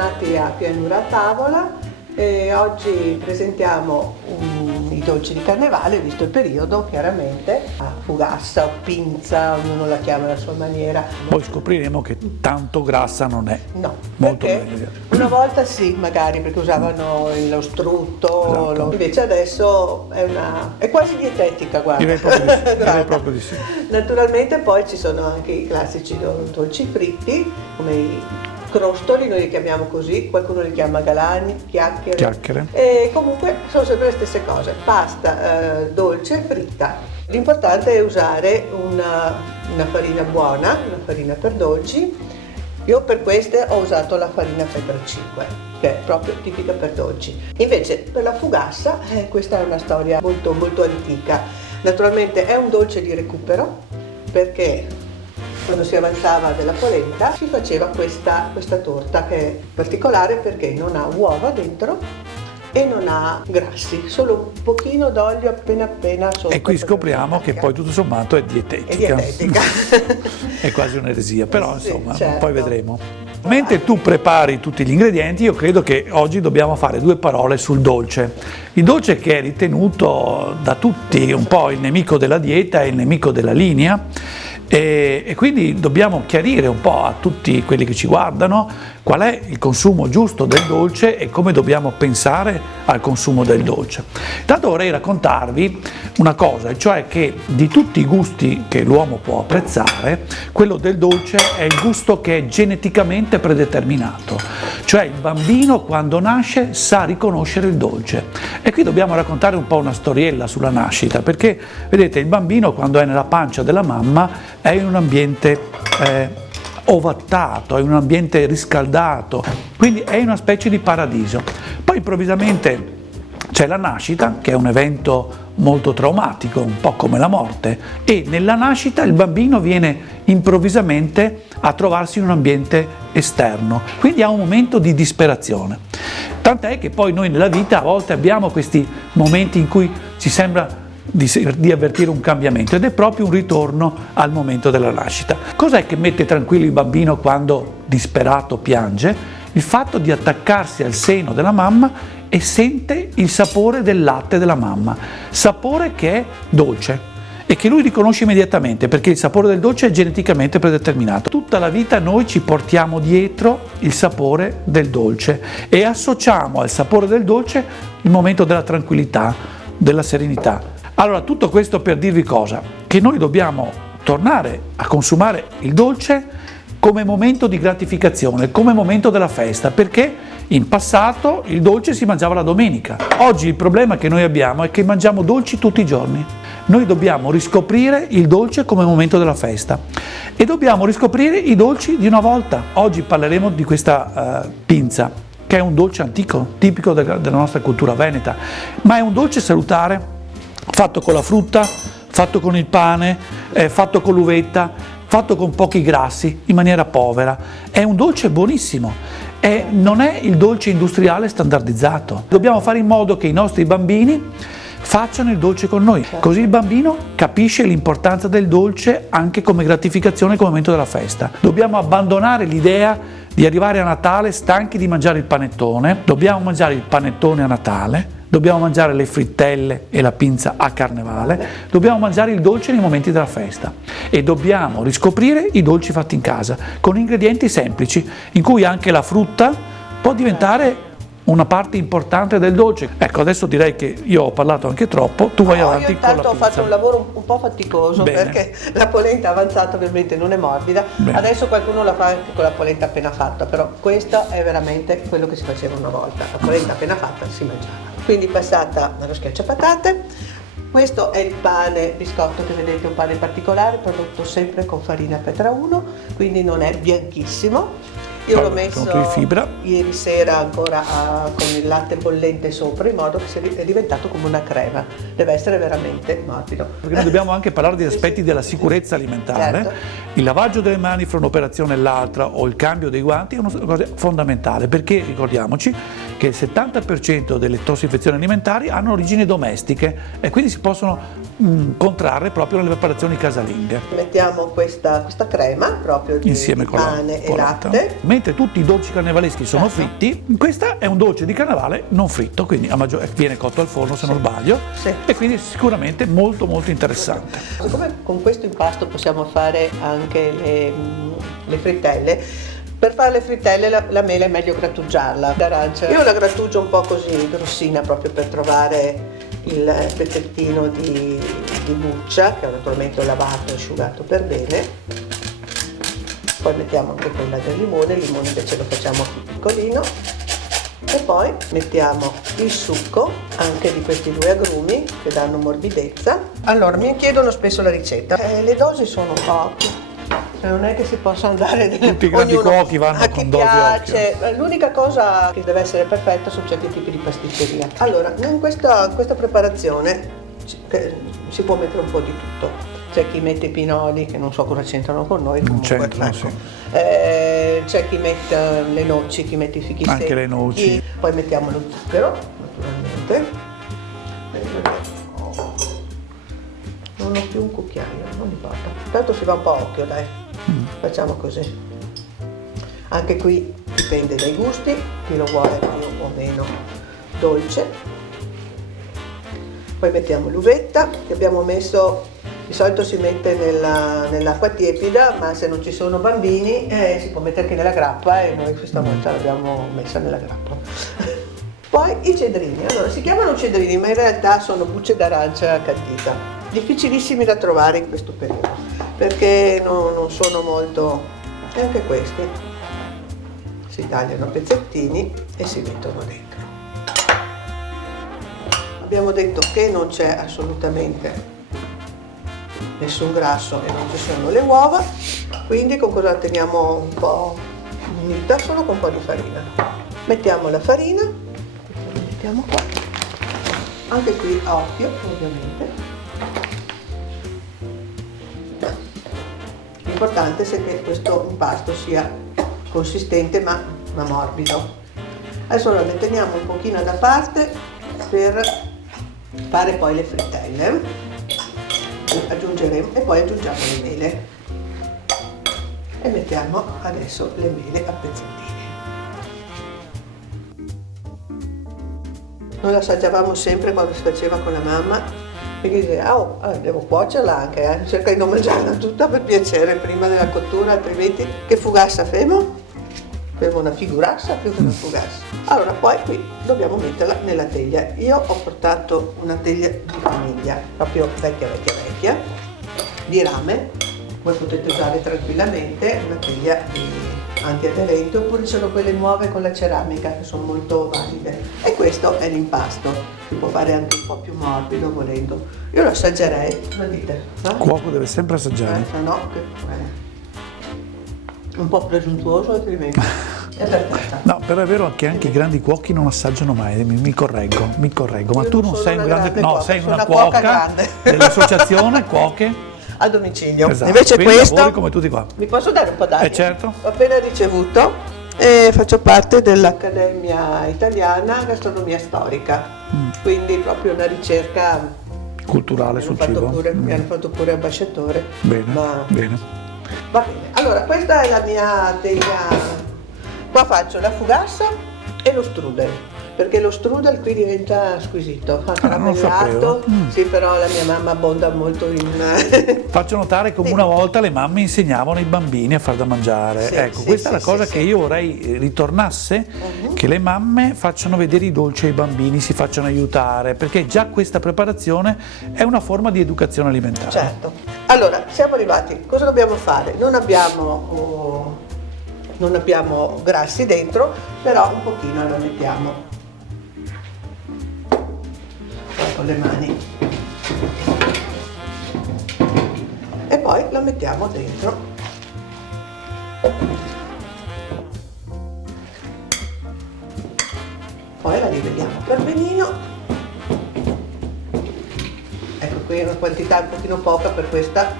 bentornati a Pianura a tavola e oggi presentiamo i dolci di carnevale, visto il periodo, chiaramente, a fugassa o pinza, ognuno la chiama alla sua maniera. Poi scopriremo che tanto grassa non è. No, molto perché meglio. una volta sì, magari perché usavano lo strutto, Esatto. Invece adesso è quasi dietetica, guarda. Direi proprio di sì. Direi proprio di sì. Naturalmente poi ci sono anche i classici dolci fritti, come i crostoli, noi li chiamiamo così, qualcuno li chiama galani, chiacchiere. E comunque sono sempre le stesse cose, pasta dolce fritta. L'importante è usare una farina buona, una farina per dolci. Io per queste ho usato la farina Febbre 5, che è proprio tipica per dolci. Invece per la fugassa, questa è una storia molto molto antica. Naturalmente è un dolce di recupero, perché quando si avanzava della polenta si faceva questa torta che è particolare perché non ha uova dentro e non ha grassi, solo un pochino d'olio appena sotto. E qui scopriamo che poi tutto sommato è dietetica. È dietetica. È quasi un'eresia, però Sì, insomma, certo. Poi vedremo. Mentre tu prepari tutti gli ingredienti, io credo che oggi dobbiamo fare due parole sul dolce. Il dolce che è ritenuto da tutti un po' il nemico della dieta e il nemico della linea, e quindi dobbiamo chiarire un po' a tutti quelli che ci guardano qual è il consumo giusto del dolce e come dobbiamo pensare al consumo del dolce. Intanto vorrei raccontarvi una cosa, cioè che di tutti i gusti che l'uomo può apprezzare, quello del dolce è il gusto che è geneticamente predeterminato, cioè il bambino quando nasce sa riconoscere il dolce. E qui dobbiamo raccontare un po' una storiella sulla nascita, perché vedete, il bambino quando è nella pancia della mamma è in un ambiente ovattato, è in un ambiente riscaldato, quindi è in una specie di paradiso. Poi improvvisamente c'è la nascita, che è un evento molto traumatico, un po' come la morte, e nella nascita il bambino viene improvvisamente a trovarsi in un ambiente esterno, quindi ha un momento di disperazione. Tant'è che poi noi nella vita a volte abbiamo questi momenti in cui ci sembra di avvertire un cambiamento, ed è proprio un ritorno al momento della nascita. Cos'è che mette tranquillo il bambino quando disperato piange? Il fatto di attaccarsi al seno della mamma e sente il sapore del latte della mamma, sapore che è dolce e che lui riconosce immediatamente, perché il sapore del dolce è geneticamente predeterminato. Tutta la vita noi ci portiamo dietro il sapore del dolce e associamo al sapore del dolce il momento della tranquillità, della serenità. Allora, tutto questo per dirvi cosa? Che noi dobbiamo tornare a consumare il dolce come momento di gratificazione, come momento della festa, perché in passato il dolce si mangiava la domenica. Oggi il problema che noi abbiamo è che mangiamo dolci tutti i giorni. Noi dobbiamo riscoprire il dolce come momento della festa e dobbiamo riscoprire i dolci di una volta. Oggi parleremo di questa pinza, che è un dolce antico, tipico della nostra cultura veneta, ma è un dolce salutare, fatto con la frutta, fatto con il pane, fatto con l'uvetta, fatto con pochi grassi, in maniera povera. È un dolce buonissimo e non è il dolce industriale standardizzato. Dobbiamo fare in modo che i nostri bambini facciano il dolce con noi, così il bambino capisce l'importanza del dolce anche come gratificazione, come momento della festa. Dobbiamo abbandonare l'idea di arrivare a Natale stanchi di mangiare il panettone, dobbiamo mangiare il panettone a Natale, dobbiamo mangiare le frittelle e la pinza a Carnevale, dobbiamo mangiare il dolce nei momenti della festa e dobbiamo riscoprire i dolci fatti in casa con ingredienti semplici, in cui anche la frutta può diventare una parte importante del dolce. Ecco, adesso direi che io ho parlato anche troppo, tu vai avanti con la pinza. Io intanto ho fatto un lavoro un po' faticoso. Bene. Perché la polenta avanzata ovviamente non è morbida. Bene. Adesso qualcuno la fa anche con la polenta appena fatta, però questo è veramente quello che si faceva una volta, la polenta appena fatta si mangiava. Quindi passata allo schiacciapatate. Questo è il pane biscotto che vedete, un pane particolare prodotto sempre con farina Petra 1, quindi non è bianchissimo. Io l'ho messo ieri sera ancora con il latte bollente sopra, in modo che è diventato come una crema. Deve essere veramente morbido. Perché noi dobbiamo anche parlare di aspetti della sicurezza alimentare. Certo. Il lavaggio delle mani fra un'operazione e l'altra o il cambio dei guanti è una cosa fondamentale, perché ricordiamoci che il 70% delle tossifezioni alimentari hanno origini domestiche e quindi si possono contrarre proprio nelle preparazioni casalinghe. Mettiamo questa crema proprio di pane e latte. Mentre tutti i dolci carnevaleschi sono fritti, questo è un dolce di carnevale non fritto, quindi viene cotto al forno se non sbaglio, e quindi sicuramente molto molto interessante. Siccome con questo impasto possiamo fare anche le frittelle, per fare le frittelle la mela è meglio grattugiarla. L'arancia io la grattugio un po' così grossina, proprio per trovare il pezzettino di buccia, che naturalmente ho lavato e asciugato per bene. Poi mettiamo anche quella del limone, il limone invece lo facciamo più piccolino. E poi mettiamo il succo anche di questi 2 agrumi che danno morbidezza. Allora, mi chiedono spesso la ricetta. Le dosi sono poche. Non è che si possa andare tutti i grandi cuochi vanno con dosi occhio. L'unica cosa che deve essere perfetta sono certi tipi di pasticceria. Allora, in questa preparazione si può mettere un po' di tutto. C'è chi mette i pinoli, che non so cosa c'entrano con noi, non c'entrano, sì. C'è chi mette le noci, chi mette i fichi secchi. Anche le noci. Poi mettiamo lo zucchero, naturalmente. Non ho più un cucchiaio, non importa. Tanto si va un po' a occhio, dai. Facciamo così. Anche qui dipende dai gusti, chi lo vuole più o meno dolce. Poi mettiamo l'uvetta che abbiamo messo, di solito si mette nell'acqua tiepida, ma se non ci sono bambini si può mettere anche nella grappa, e noi questa volta l'abbiamo messa nella grappa. Poi i cedrini, allora si chiamano cedrini, ma in realtà sono bucce d'arancia candita, difficilissimi da trovare in questo periodo, perché non sono molto, e anche questi si tagliano a pezzettini e si mettono dentro. Abbiamo detto che non c'è assolutamente nessun grasso e non ci sono le uova, quindi con cosa la teniamo un po' unita? Solo con un po' di farina. Mettiamo la farina, la mettiamo qua, anche qui a occhio ovviamente. L'importante è che questo impasto sia consistente ma morbido. Adesso la teniamo un pochino da parte per fare poi le frittelle. Aggiungeremo e poi aggiungiamo le mele e mettiamo adesso le mele a pezzettini. Noi l'assaggiavamo sempre quando si faceva con la mamma, perché diceva devo cuocerla anche, cerca di non mangiarla tutta per piacere prima della cottura, altrimenti che fugassa femo? Femo una figurassa più che una fugassa. Allora poi qui dobbiamo metterla nella teglia. Io ho portato una teglia di famiglia, proprio vecchia, di rame. Voi potete usare tranquillamente una teglia antiaderente, oppure sono quelle nuove con la ceramica che sono molto valide. E questo è l'impasto. Si può fare anche un po' più morbido volendo. Io lo assaggerei, lo dite? No? Il cuoco deve sempre assaggiare. No, un po' presuntuoso altrimenti. È perfetta. No, però è vero che anche i grandi cuochi non assaggiano mai, mi correggo, ma tu non sei un grande cuoco, sei una cuoca dell'associazione cuoche a domicilio. Esatto. Invece quindi questo lavori come tutti qua. Mi posso dare un po' d'aria? Certo. Ho appena ricevuto e faccio parte dell'Accademia Italiana Gastronomia Storica, quindi proprio una ricerca culturale sul cibo. Mi hanno fatto pure ambasciatore. Bene. Va bene, allora questa è la mia teglia. Qua faccio la fugassa e lo strudel, perché lo strudel qui diventa squisito, fa caramellato, sì, però la mia mamma abbonda molto in... Faccio notare come una volta le mamme insegnavano ai bambini a far da mangiare, sì, ecco, questa è la cosa che io vorrei ritornasse, che le mamme facciano vedere i dolci ai bambini, si facciano aiutare, perché già questa preparazione è una forma di educazione alimentare. Certo. Allora, siamo arrivati, cosa dobbiamo fare? Non abbiamo grassi dentro, però un pochino lo mettiamo con le mani e poi lo mettiamo dentro. Poi la livelliamo per benino. Ecco, qui è una quantità un pochino poca, per questa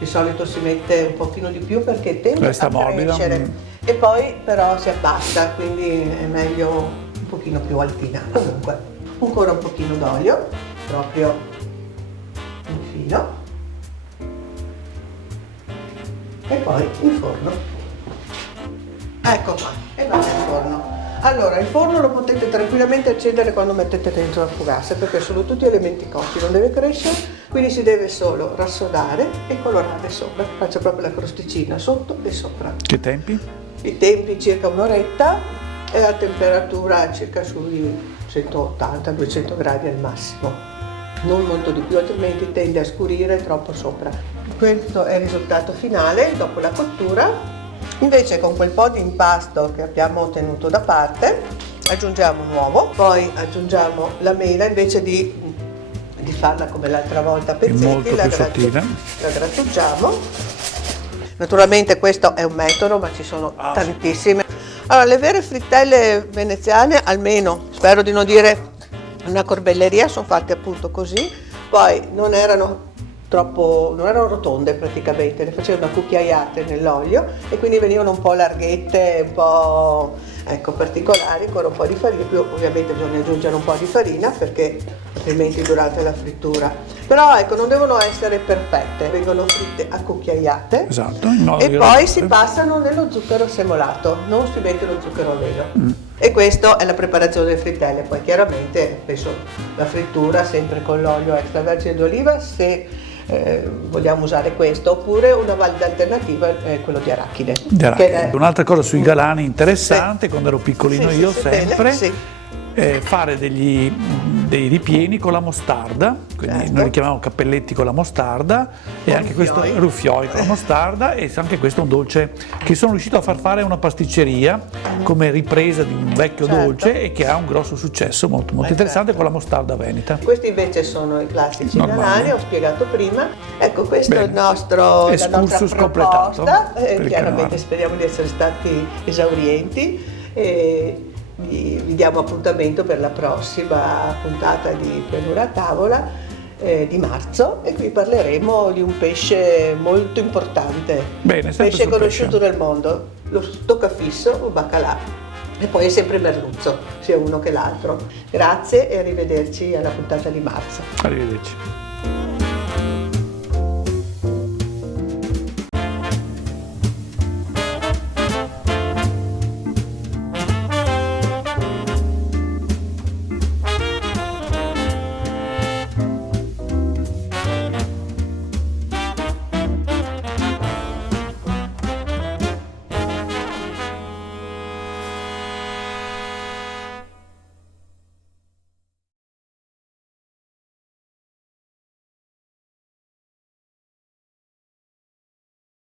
di solito si mette un pochino di più perché tende Resta a morbida. crescere e poi però si abbassa, quindi è meglio un pochino più altina. Comunque ancora un pochino d'olio, proprio un filo, e poi in forno. Ecco qua, e va in forno. Allora, il forno lo potete tranquillamente accendere quando mettete dentro la fugassa, perché sono tutti elementi cotti, non deve crescere, quindi si deve solo rassodare e colorare sopra. Faccio proprio la crosticina sotto e sopra. Che tempi? I tempi circa un'oretta e a temperatura circa sui 180-200 gradi al massimo, non molto di più, altrimenti tende a scurire troppo sopra. Questo è il risultato finale dopo la cottura. Invece con quel po' di impasto che abbiamo tenuto da parte aggiungiamo un uovo, poi aggiungiamo la mela, invece di farla come l'altra volta a pezzetti, la grattugiamo. Naturalmente questo è un metodo, ma ci sono tantissime. Allora, le vere frittelle veneziane, almeno spero di non dire una corbelleria, sono fatte appunto così, poi non erano rotonde praticamente, le facevano cucchiaiate nell'olio e quindi venivano un po' larghette, un po' particolari, con un po' di farina, più ovviamente bisogna aggiungere un po' di farina perché altrimenti durante la frittura. Però ecco, non devono essere perfette, vengono fritte a cucchiaiate, esatto, e poi si passano nello zucchero semolato, non si mette lo zucchero a velo. E questa è la preparazione delle frittelle. Poi chiaramente penso la frittura sempre con l'olio extravergine d'oliva se vogliamo usare questo, oppure una valida alternativa è quello di arachide. Un'altra cosa sui galani interessante, quando ero piccolino io sempre, fare dei ripieni con la mostarda, quindi noi li chiamiamo cappelletti con la mostarda, e anche questo ruffioi con la mostarda, e anche questo è un dolce che sono riuscito a far fare a una pasticceria come ripresa di un vecchio dolce e che ha un grosso successo molto interessante con la mostarda veneta. Questi invece sono i classici galani, ho spiegato prima. Ecco, questo è il nostro excursus completato. Chiaramente speriamo di essere stati esaurienti. Vi diamo appuntamento per la prossima puntata di Pianura a tavola di marzo, e qui parleremo di un pesce molto importante, pesce conosciuto nel mondo, lo stoccafisso o baccalà, e poi è sempre merluzzo, sia uno che l'altro. Grazie e arrivederci alla puntata di marzo. Arrivederci.